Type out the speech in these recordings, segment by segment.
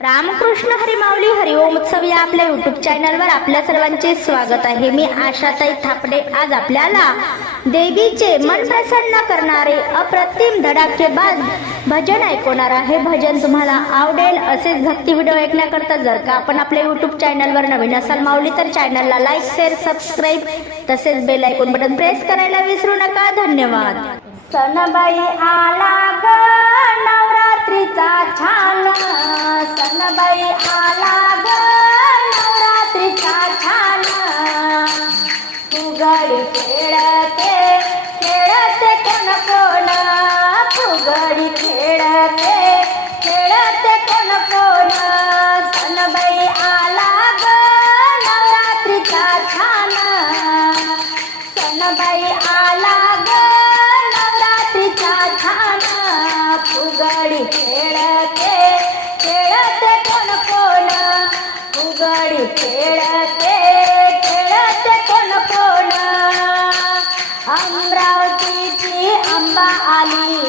रामकृष्ण हरिमावली हरिओम उत्सव या आपल्या युट्यूब चॅनलवर आपल्या सर्वांचे स्वागत आहे. मी आशाताई थापडे. आज आपल्याला देवीचे मन प्रसन्न करणारे अप्रतिम धडाकेबाज भजन ऐकवणार आहे. भजन तुम्हाला आवडेल असेच भक्ती व्हिडिओ ऐकण्याकरता जर का आपण आपल्या युट्यूब चॅनलवर नवीन असाल माऊली तर चॅनलला लाईक शेअर सबस्क्राईब तसेच बेल ऐकून बटन प्रेस करायला विसरू नका. धन्यवाद. सनबाई आला ग नवरात्रीचा छान सनबाई आला ग नवरात्रीचा छान फुगडी खेळते खेळते कोण कोण? फुगडी खेळते खेळते कोण कोण? अमरावतीची अंबा आली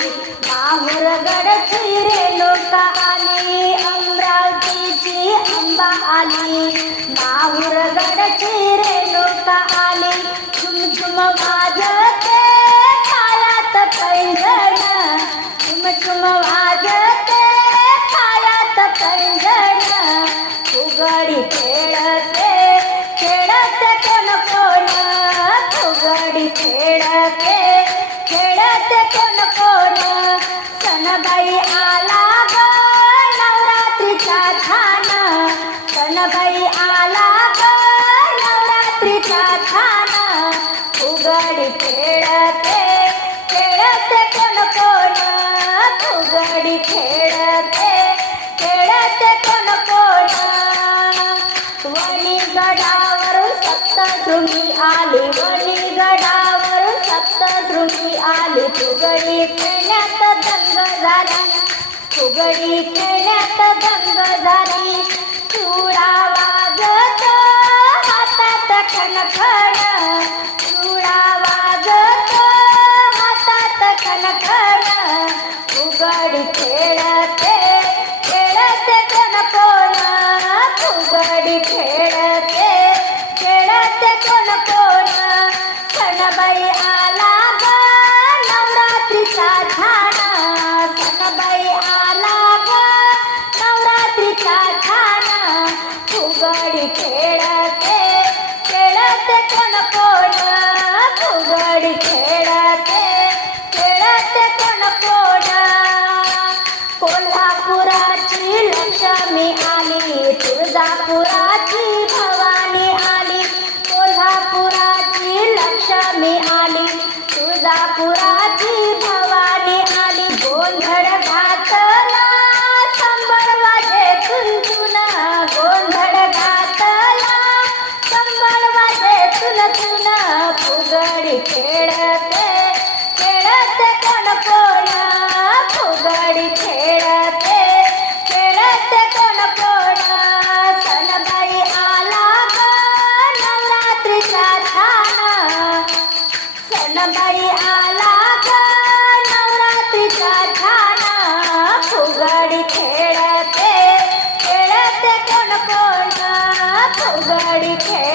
माहुरगडची रेणुका आली. अमरावतीची अंबा आली माहुरगडची रेणुका आली. झुम झुम वाजते पायात पैंजण. झुम झुम वाजते पायात पैंजण. फुगडी खेळते खेळते कोण कोण? फुगडी खेळते खेळते कोण कोण? सणबाई आला ग नवरात्रीचा खाना सणबाई आला गाडी खेळते. खेळते कोण कोण गाडी खेळते. खेळते कोण कोण वणी गडावरून सप्त सप्तशृंगी आली. वणी गडावरून सप्त सप्तशृंगी आली. फुगडी खेळण्यात दंग झाली. फुगडी खेळण्यात दंग सणबाई आला ग नवरात्रीचा छान सणबाई आला ग नवरात्रीचा छान फुगडी खेळते खेळते कोण कोण? फुगडी खेळते खेळते कोण कोण? कोल्हापुराची लक्ष्मी सणबाई आला ग नवरात्रीचा छाना फुगडी खेळते. खेळते कोण कोण? फुगडी खेळ